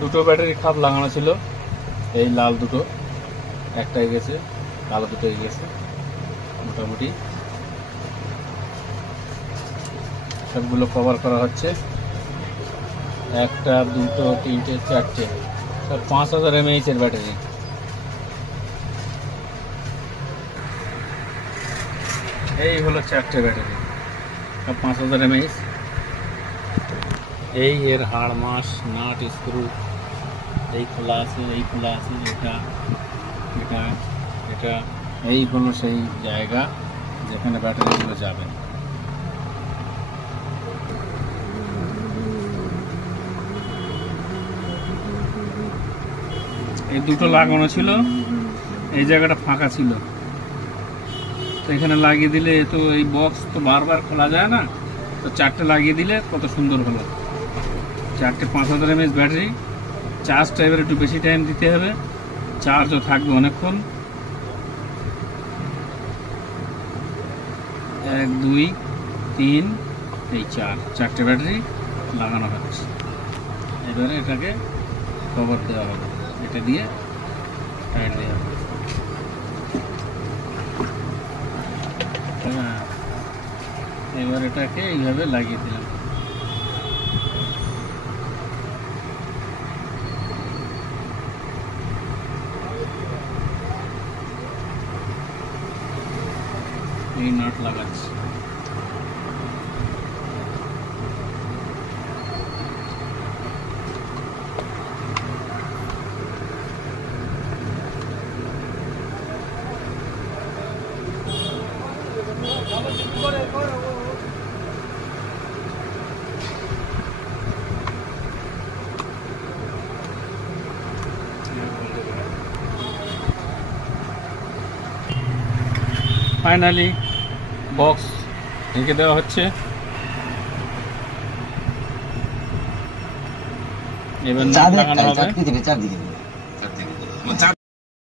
দুটো ব্যাটারি খাপ লাগানো ছিল, এই লাল দুটো, একটাই গেছে, কালো দুটোই গেছে। মোটামুটি সবগুলো কভার করা হচ্ছে। একটা, দুটো, তিনটে, চারটে, সব 5000 mAh এর ব্যাটারি। এই হলো চারটে ব্যাটারি, সব 5000 mAh। এই এর হাড় মাস, নাট, স্ক্রু, এই খোলা আছে, এই খোলা আছে, এটা এটা এটা এই হলো সেই জায়গা যেখানে ব্যাটারিগুলো যাবে। এই দুটো লাগানো ছিল, এই জায়গাটা ফাঁকা ছিল, তো এখানে লাগিয়ে দিলে, তো এই বক্স তো বারবার খোলা যায় না, তো চারটে লাগিয়ে দিলে কত সুন্দর হলো। চারটে 5000 mAh ব্যাটারি। চার্জটা এবার একটু বেশি টাইম দিতে হবে, চার্জও থাকবে অনেকক্ষণ। 1 2 3 এই চারটে ব্যাটারি লাগানো হচ্ছে। এবারে এটাকে কভার দেওয়া হবে, এটা দিয়ে টাইট দেওয়া হবে। হ্যাঁ, এবার এটাকে এইভাবে লাগিয়ে দিলাম। এই নাট লাগাচ্ছি। ফাইনালি বক্স ঢেকে দেওয়া হচ্ছে। এবার নাট লাগানো হবে।